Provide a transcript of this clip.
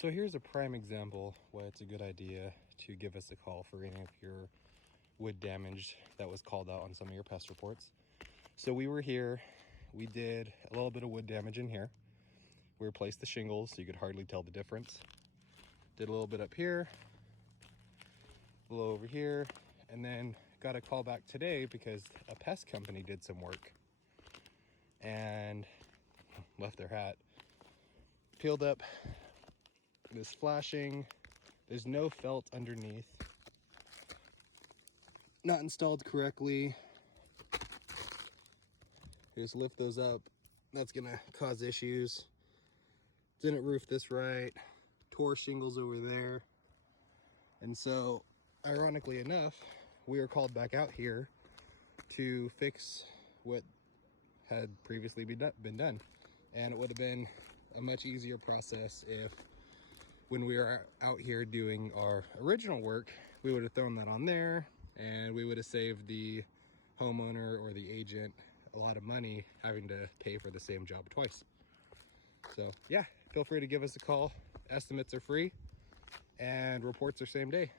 So here's a prime example why it's a good idea to give us a call for any of your wood damage that was called out on some of your pest reports. So we were here, we did a little bit of wood damage in here. We replaced the shingles so you could hardly tell the difference. Did a little bit up here, a little over here, and then got a call back today because a pest company did some work and left their hat. Peeled up this flashing. There's no felt underneath. Not installed correctly. Just lift those up. That's gonna cause issues. Didn't roof this right. Tore shingles over there. And so, ironically enough, we were called back out here to fix what had previously been done. And it would have been a much easier process if, when we were out here doing our original work, we would have thrown that on there and we would have saved the homeowner or the agent a lot of money having to pay for the same job twice. So yeah, feel free to give us a call. Estimates are free and reports are same day.